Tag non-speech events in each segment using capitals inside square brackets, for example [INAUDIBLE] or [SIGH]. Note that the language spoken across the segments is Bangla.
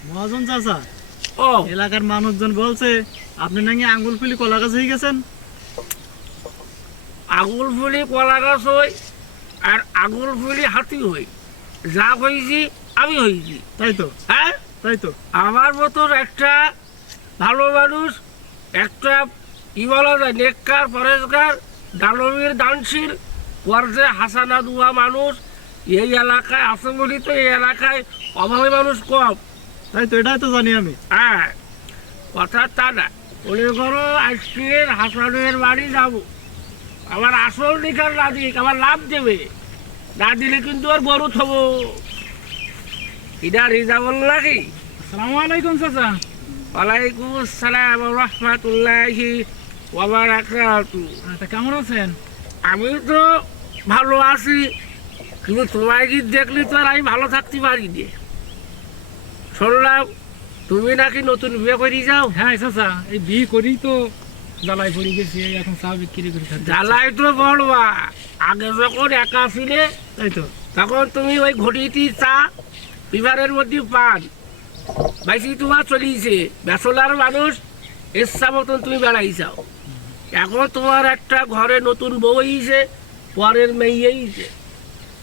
মহাজন চাচা ও। এলাকার মানুষজন বলছে আপনি নাকি আঙ্গুল ফুলি কলা গাছ হয়ে গেছেন? আঙুল ফুলি কলা গাছ হই আর আঙুল ফুলি হাতি হই। যা হয়েছি আমি হয়েছি তাই তো? হ্যাঁ? তাই তো? আমার মতন একটা ভালো মানুষ একটা কি বলা যায় নেককার পরেশকার দানবীর দানশীল পর্যায়ে হাসানা দুয়া মানুষ এই এলাকায় আছে বলি তো এই এলাকায় অভাবী মানুষ কম। তাই তো এটাই তো জানি আমি। হ্যাঁ কথা তা না। মনে করো আজকের হাসানের বাড়ি যাব। আমার আসল নিকার না দিক আমার লাভ দেবে। না দিলে কিন্তু আর গরু থবো এটা রিজাবল নাকি? আসসালামু আলাইকুম চাচা। ওয়ালাইকুম আসসালাম রহমতুল্লাহি ওয়াবারাকাতু। তা কেমন আছেন? আমি তো ভালো আছি কিন্তু তোমায় কি দেখলি তো আর আমি ভালো থাকতে পারি নি শুনলাম তুমি নাকি নতুন বিয়ে করে যাও। হ্যাঁ চাচা এই বিয়ে করেই তো জ্বালাই পড়ে গেছি এখন চা বিক্রি করে জ্বালাই তো বড়বা আগে যখন একা ছিলে তাই তো তখন তুমি ওই ঘটিটি চা বিবারের মধ্যে পান। বাইসি তোমার চলিয়েছে ব্যাচলার মানুষ ইচ্ছা মতন তুমি বেড়াইছাও এখন তোমার একটা ঘরে নতুন বউ হইছে পরের মেয়ে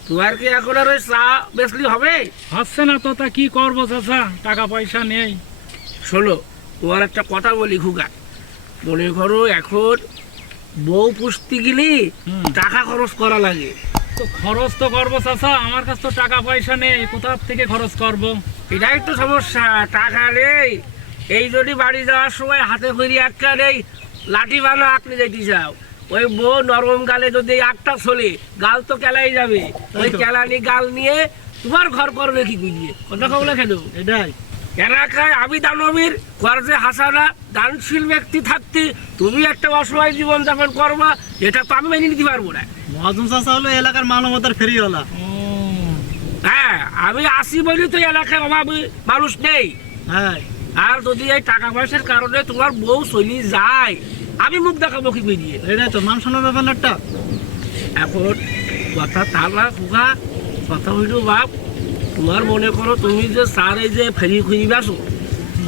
তোমার কি এখন আর ওই চা বেচলি হবে? হচ্ছে না তো তা কি করব চাচা? টাকা পয়সা নেই। শোনো তোমার একটা কথা বলি খুকা মনে করো এখন বউ পুষতে গেলে। টাকা খরচ করা লাগে। তো খরচ তো করব চাচা আমার কাছে তো টাকা পয়সা নেই কোথা থেকে খরচ করব? এটাই তো সমস্যা টাকা নেই। এই যদি বাড়ি যাওয়ার সময় হাতে করি একটা নেই লাঠি বানো আপনি যেতে চাও। ওই বউ নরম গালে যদি একটা চলে গাল তো কেলাই যাবে। ওই। কেলানি গাল নিয়ে তোমার ঘর করবে কি বুঝিয়ে কথা কবলে কেন? এটাই। এলাকায় আমি দানবীর গর্জে হাসানা দানশীল ব্যক্তি থাকতে তুমি একটা অসহায় জীবন যাপন করবা এটা তো আমি মেনে নিতে পারব না। মহাজন চাচা হলো এলাকার মানবতার ফেরিওয়ালা। হ্যাঁ আমি আসি বলি তো এলাকায় অভাবী মানুষ নেই। হ্যাঁ। আর যদি এই টাকা পয়সার কারণে তোমার বউ চলি যায় আমি মুখ দেখাবো কি বেরিয়ে এটাই তো মান শোনার ব্যাপার না একটা এখন কথা তা না খুকা কথা হইল বাপ তোমার মনে করো তুমি যে এই যে ফেরি খুঁজি বেসো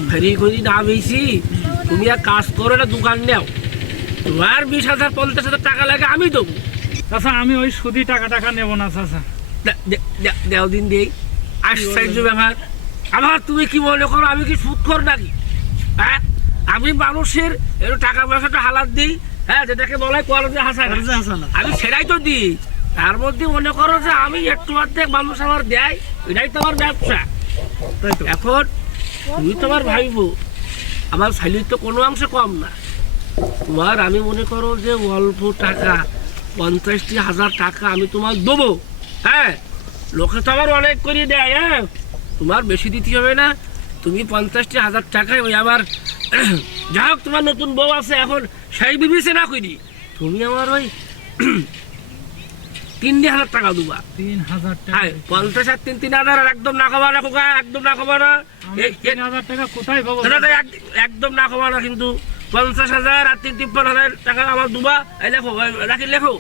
ফেরি খুঁজি না বেশি তুমি এক কাজ করো না দোকান নেও। তোমার বিশ হাজার পঞ্চাশ হাজার টাকা লাগে আমি দেবো। চাচা আমি ওই সুদি টাকা টাকা নেব না চাচা। দেও দিন দেই। আশ্চর্য ব্যাপার। আবার তুমি কি মনে করো আমি কি সুদ কর নাকি? হ্যাঁ? আমি মানুষের টাকা পয়সাটা হালাত দিই হ্যাঁ যেটাকে বলে কলেজে হাসানা। আমি সেটাই তো দিই। তার মধ্যে মনে করো যে আমি একটু অর্ধেক মানুষ আমার দেয় এটাই তো আমার ব্যবসা। এখন তুমি তো আমার ভাইবো আমার ফ্যালির তো কোনো অংশে কম না। তোমার আমি মনে করো যে অল্প টাকা পঞ্চাশটি হাজার টাকা আমি তোমার দেবো হ্যাঁ? লোকে তো আমার অনেক করে দেয় হ্যাঁ? তোমার বেশি দিতে হবে না। তুমি পঞ্চাশটি হাজার টাকায় ওই আমার [COUGHS] যাই হোক তোমার নতুন বউ আছে এখন সেই বিবেচনা করি তুমি আমার ওই [COUGHS] তিন হাজার টাকা দেবা। তিন হাজার টাকা। পঞ্চাশ আর তিন তিন হাজার একদম না খাবা না খোকা একদম না খাবা না। তিন হাজার টাকা কোথায় পাবো? একদম না খাবা না কিন্তু পঞ্চাশ হাজার আর তিন তিপ্পান্ন হাজার টাকা আমার দুবা। এই লেখো রাখি লেখো।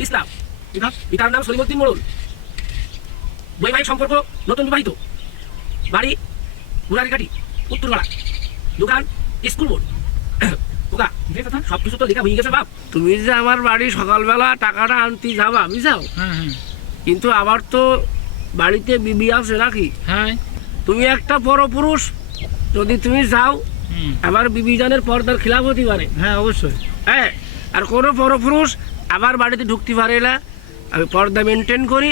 ইসলাম। পিতার নাম সলিমুদ্দিন মোড়ল। বৈবাহিক সম্পর্ক নতুন বিবাহিত। বাড়ি মুরারিঘাটি উত্তরপাড়া। দোকান স্কুল বোর্ড। [COUGHS] সব কিছু তো লেখা হয়ে গেছে বাপ। তুমি যে আমার বাড়ি সকালবেলা টাকাটা আনতে যাবা বুঝাও হ্যাঁ হ্যাঁ কিন্তু আবার তো বাড়িতে বিবি আছে নাকি? হ্যাঁ। তুমি একটা বড় পুরুষ যদি তুমি যাও। আবার বিবিজানের পর্দার খিলাফ হতে পারে। হ্যাঁ অবশ্যই। হ্যাঁ আর কোনো বড় পুরুষ আবার বাড়িতে ঢুকতে পারে না। আমি পর্দা মেনটেন করি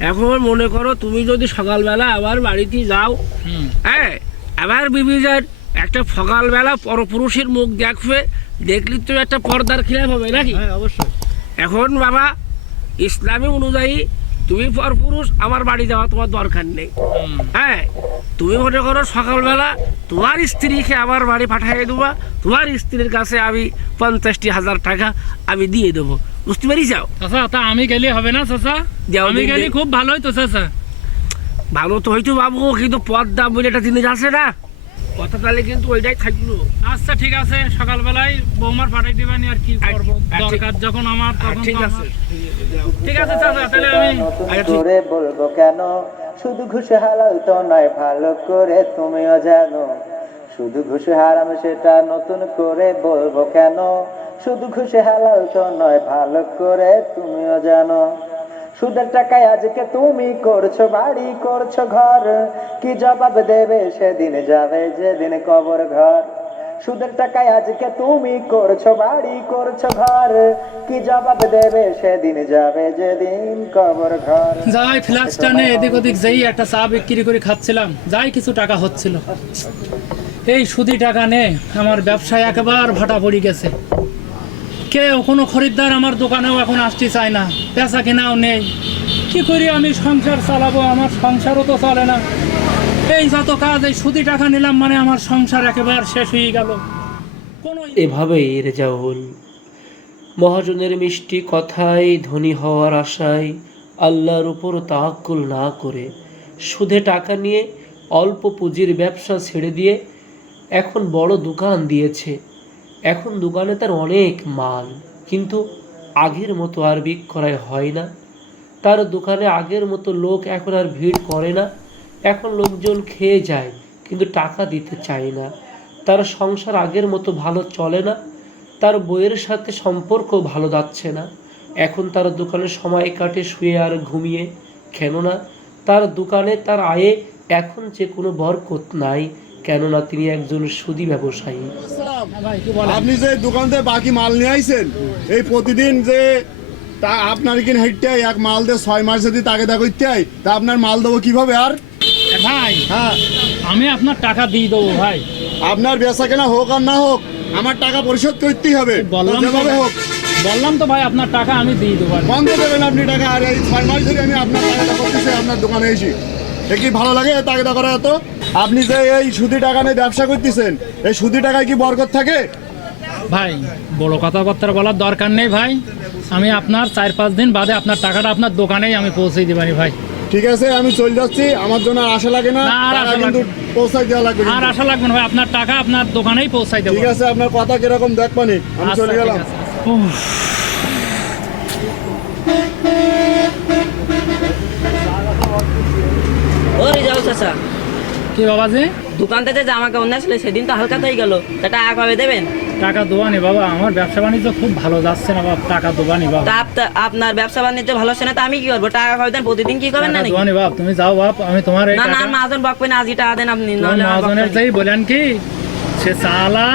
এখন মনে করো তুমি যদি সকালবেলা আবার বাড়িতে যাও হ্যাঁ আবার বিবিজান একটা সকালবেলা পরপুরুষের মুখ দেখবে দেখলি তো একটা পর্দার খিলাফ হবে নাকি? হ্যাঁ অবশ্যই। এখন বাবা ইসলামী অনুযায়ী তুমি পরপুরুষ আমার বাড়ি যাওয়া তোমার দরকার নেই। হ্যাঁ তুমি মনে করো সকালবেলা তোমার স্ত্রীকে আমার বাড়ি পাঠিয়ে দেবা তোমার স্ত্রীর কাছে আমি পঞ্চাশটি হাজার টাকা আমি দিয়ে দেবো। বুঝতে পারি যাও চাচা তা আমি গেলে হবে না চাচা? আমি গেলে। খুব ভালোই তো চাচা। ভালো তো হয়তো বাবু কিন্তু পদ্মা বলে একটা জিনিস আছে না কথা তাহলে কিন্তু ওইটাই থাকল। আচ্ছা ঠিক আছে সকালবেলায় বৌমার পাঠাই দিবেন আর কি আচ্ছা, করব। আচ্ছা, দরকার যখন আমার তখন ঠিক আছে। ঠিক আছে চাচা তাহলে আমি আচ্ছা, করে বলব কেন? শুধু ঘুষ হালাল তো নয় ভালো করে তুমিও জানো। শুধু ঘুষ হারাম সেটা নতুন করে বলব কেন? শুধু ঘুষ হালাল তো নয় ভালো করে তুমিও জানো। সুদের টাকায় আজকে তুমি করছ, বাড়ি করছ ঘর। কি জবাব দেবে সেদিন যাবে যেদিন কবর ঘর? সুদের টাকায় আজকে তুমি করছ, বাড়ি করছ ঘর। কি জবাব দেবে সেদিন যাবে যেদিন কবর ঘর? যাই ফ্লাক্সটা নে এদিক ওদিক যেই একটা চা বিক্রি করে খাচ্ছিলাম, যাই কিছু টাকা হচ্ছিল। এই সুদি টাকা নে, আমার ব্যবসায় একেবার ভাটা পড়ে গেছে। কেউ কোনো খরিদ্দার আমার দোকানেও এখন আসতে চায় না, পেঁচা কেনাও নেই। কি করি আমি সংসার চালাবো? আমার সংসারও তো চলে না। এই যত কাজ, এই সুদি টাকা নিলাম মানে আমার সংসার একেবারে শেষ হয়ে গেল। কোনো এভাবেই রেজাউল। মহাজনের মিষ্টি কথায় ধনী হওয়ার আশায় আল্লাহর উপর তাহাক্কুল না করে সুদে টাকা নিয়ে অল্প পুঁজির ব্যবসা ছেড়ে দিয়ে এখন বড় দোকান দিয়েছে। এখন দোকানে তার অনেক মাল, কিন্তু আগের মতো আর বিক্রয় হয় না। তার দোকানে আগের মতো লোক এখন আর ভিড় করে না। এখন লোকজন খেয়ে যায়, কিন্তু টাকা দিতে চায় না। তার সংসার আগের মতো ভালো চলে না। তার বইয়ের সাথে সম্পর্ক ভালো যাচ্ছে না। এখন তার দোকানে সময় কাটে শুয়ে আর ঘুমিয়ে। কেননা তার দোকানে তার আয়ে এখন যে কোনো বরকত নাই। কেননা তিনি একজন সুদী ব্যবসায়ী। ভাই কি বলেন আপনি যে দোকান থেকে বাকি মাল নিয়ে আইছেন এই প্রতিদিন যে তা আপনার কিন হেঁটতে এক মাল দিয়ে ছয় মাস যদি তাকে দেখো ইত্যাই তা আপনার মাল দেবো কীভাবে আর? ভাই হ্যাঁ। আমি আপনার টাকা দিয়ে দেবো ভাই। আপনার বেচা কেনা হোক আর না হোক আমার টাকা পরিশোধ করতেই হবে। বললাম যেভাবে হোক। বললাম তো ভাই আপনার টাকা আমি দিয়ে দেবো। বন্ধ দেবেন আপনি টাকা আর এই ছয় মাস ধরে আমি আপনার টাকা করতেছি আপনার দোকানে এসি। এ কি ভালো লাগে টাকা করা এত। আপনি যে এই সুদি টাকা নিয়ে ব্যবসা করতেছেন এই সুদি টাকায় কি বরকত থাকে? ভাই বড় কথাবার্তা বলার দরকার নেই ভাই। আমি আপনার চার পাঁচ দিন বাদে আপনার টাকাটা আপনার দোকানেই আমি পৌঁছে দিবানি ভাই। ঠিক আছে আমি চলে যাচ্ছি। আমার জন্য আর আশা লাগে না। আর আশা কিন্তু লাগবে পৌঁছাই দেওয়া লাগবে আর আশা লাগবে না ভাই আপনার টাকা আপনার দোকানেই পৌঁছাই দেবো। ঠিক আছে আপনার কথা কীরকম দেখবানি আমি আচ্ছা, চলে গেলাম। আছে। উফ, ও রিজাল চাচা। কি বাবাজি দোকান থেকে জামা কাপড় নিয়ে আসলে সেদিন তো হালকা হয়ে গেল। তা টাকা কবে দেবেন? টাকা দোয়ানি বাবা আমার ব্যবসা বাণিজ্য খুব ভালো যাচ্ছে না বাবা টাকা দোয়ানি বাবা তা আপনার ব্যবসা বাণিজ্য ভালো হচ্ছে না তা আমি কি করব? টাকা কবে দেন? প্রতিদিন কি করবেন না নাকি? দোয়ানি বাপ তুমি যাও বাপ আমি তোমার এই না না টাকা মাজন বকবেন আজই টাকা দেন আপনি তোমার নাহলে মহাজনের বকবেন। বলেন কি সে চালা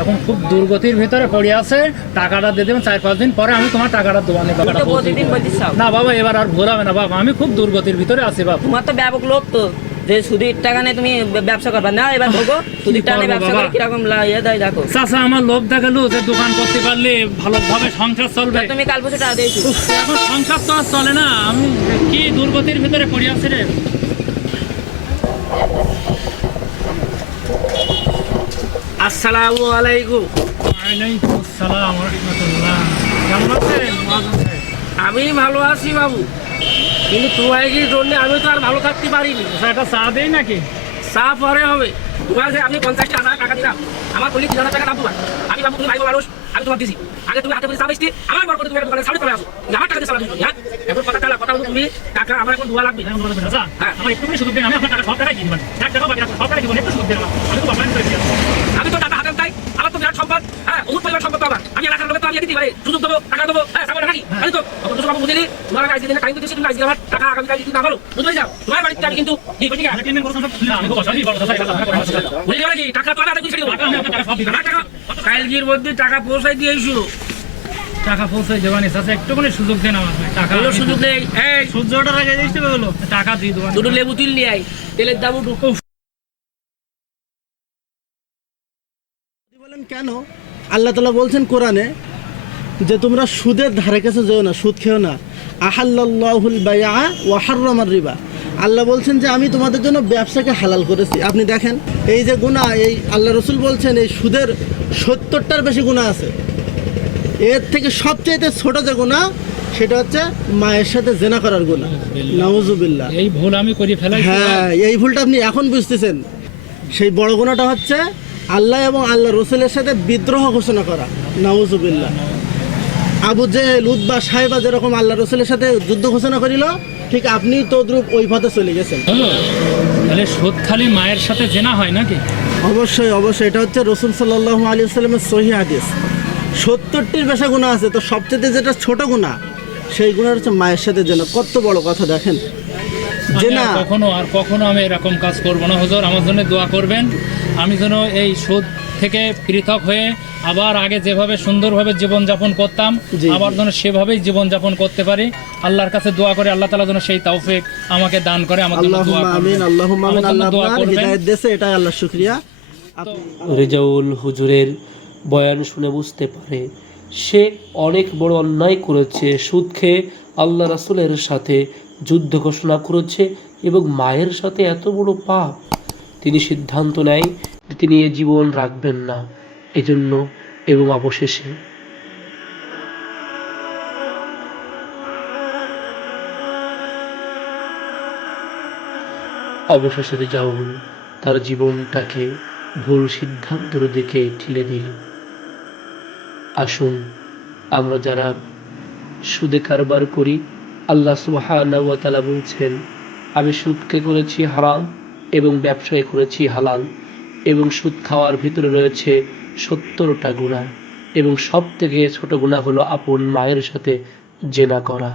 এখন খুব দুর্গতির ভিতরে পড়ে আছে টাকাটা দিয়ে দেবেন চার পাঁচ দিন পরে আমি তোমার টাকাটা দোয়ানি তুমি বাবাটা তো প্রতিদিন বলছিস সব। না বাবা এবার আর ভুল হবে না বাবা আমি খুব দুর্গতির ভিতরে আছি বাবা তোমার তো ব্যাপক লোক তো। যে সুদির টাকা নিয়ে তুমি ব্যবসা করবা। না এবার ভোগো সুদির টাকা নিয়ে ব্যবসা করে? কীরকম ইয়ে দেয় দেখো। চাচা আমার লোভ দেখাল যে দোকান করতে পারলে ভালোভাবে সংসার চলবে। তুমি কাল বসে টাকা দিয়েছ। এখন সংসার তো আর চলে না। আমি কি দুর্গতির ভিতরে পড়ে আছি রে? আসসালামু আলাইকুম। ওয়ালাইকুম আসসালাম রহমতুল্লাহ। কেমন আছেন? আমি ভালো আছি বাবু। কিন্তু তোমার কি জন্য আমি তো আর ভালো থাকতে পারিনি? একটা চা দেই নাকি? চা পরে হবে। তোমার যে আমি পঞ্চাশটা হাজার টাকা দিলাম আমার বলি তিন হাজার টাকা দাম তোমার। আমি বাবু তুমি ভাই মানুষ আমি তোমার দিছি। আগে তুমি হাতে করে চা বেচতে আমার বর করে তুমি দোকানে সামনে চলে আসো। আমার টাকা দিয়ে চালা হ্যাঁ? এখন কথা টাকা কথা তুমি টাকা আমার এখন দোয়া লাগবে। হ্যাঁ। আমার একটু সুযোগ দিন আমি আপনার টাকা সব টাকাই দিয়ে এক টাকা বাকি সব টাকাই দিবেন একটু সুযোগ দিন আমি তো আমি তো টাকা হাতে তাই আমার তো বিরাট সম্পদ। অমুক পরিমাণ সম্পদ তো আমার। আমি এলাকার লোকের তো আমি দিতে পারি সুযোগ দেবো টাকা দেবো হ্যাঁ সামনে নাকি আমি তো অত কিছু বাবু বুঝিনি তোমার কাছে দিনে টাইম দিতেছি তুমি আজকে আমার টাকা আগামীকাল দিতে না পারো বুঝতে যাও তোমার বাড়িতে আমি কিন্তু কি করি আমি তিন দিন না, আমি তো বসাই, বড়। বুঝলি টাকা তো আগে ছেড়ে দেবো টাকা টাকা সব। কালকের মধ্যে টাকা পৌঁছাই দিয়েছ। টাকা পৌঁছাই দেবানি চাচা একটুখানি সুযোগ দেন আমার টাকা কোনো সুযোগ নেই। এই সূর্যটা রেখে দিয়েছি বলো টাকা দিয়ে দেবো। দুটো লেবু তুল নিয়ে আই তেলের দাম উঠুক। বলেন কেন আল্লাহ তালা বলছেন কোরআনে যে তোমরা সুদের ধারে কাছে যেও না সুদ খেও না। আহাল্লাহুল বাইয়া ওয়াহার্রামার রিবা। আল্লাহ বলছেন যে আমি তোমাদের জন্য ব্যবসাকে হালাল করেছি। আপনি দেখেন এই যে গুণা এই আল্লাহ রসুল বলছেন এই সুদের সত্তরটার বেশি গুণা আছে। এর থেকে সবচেয়ে ছোট যে গুণা সেটা হচ্ছে মায়ের সাথে জেনা করার গুণা নাউজুবিল্লাহ। এই ভুল আমি করে ফেলাই হ্যাঁ এই ভুলটা আপনি এখন বুঝতেছেন। সেই বড় গুণাটা হচ্ছে আল্লাহ এবং আল্লাহ রসুলের সাথে বিদ্রোহ ঘোষণা করা। নাউজুবিল্লাহ। আবু জেহেল উদ্বা সাহেবা যেরকম আল্লাহ রসুলের সাথে যুদ্ধ ঘোষণা করিল ঠিক আপনি তদ্রুপ ওই পথে চলে গেছেন। হলো? তাহলে সুদ খালি মায়ের সাথে জেনা হয় নাকি? অবশ্যই অবশ্যই। এটা হচ্ছে রসুল সাল্লাহ আলী সাল্লামের সহি হাদিস। সত্তরটির বেশা গুণা আছে তো সবচেয়ে যেটা ছোট গুণা সেই গুণার হচ্ছে মায়ের সাথে যেন কত বড় কথা দেখেন। যে না আর কখনো আর কখনো আমি এরকম কাজ করব না। হুজুর আমার জন্য দোয়া করবেন। আমি যেন এই সুদ থেকে পৃথক হয়ে আবার আগে যেভাবে সুন্দরভাবে জীবনযাপন করতাম আবার যেন সেভাবেই জীবনযাপন করতে পারি। আল্লাহর কাছে দোয়া করে আল্লাহ তালা যেন সেই তৌফিক আমাকে দান করে আমার জন্য আল্লাহ দোয়া করবেন। আল্লাহ আমার আমিন জন্য আল্লাহ দোয়া করবেন। এটাই আল্লাহ শুক্রিয়া। রেজাউল হুজুরের বয়ান শুনে বুঝতে পারে সে অনেক বড় অন্যায় করেছে সুদ খেয়ে আল্লাহ রাসুলের সাথে যুদ্ধ ঘোষণা করেছে এবং মায়ের সাথে এত বড় পাপ। তিনি সিদ্ধান্ত নেয় তিনি এ জীবন রাখবেন না, এজন্য এবং অবশেষে অবশেষে রেজাউল তার জীবনটাকে ভুল সিদ্ধান্তের দিকে ঠেলে দিল, আসুন আমরা যারা সুদে কারবার করি, আল্লাহ তাআলা বলছেন, আমি সুদকে করেছি হারাম এবং ব্যবসায় করেছি হালাল। এবং সুদ খাওয়ার ভিতরে রয়েছে সত্তরটা গুণা এবং সব থেকে ছোট গুণা হলো আপন মায়ের সাথে জেনা করা।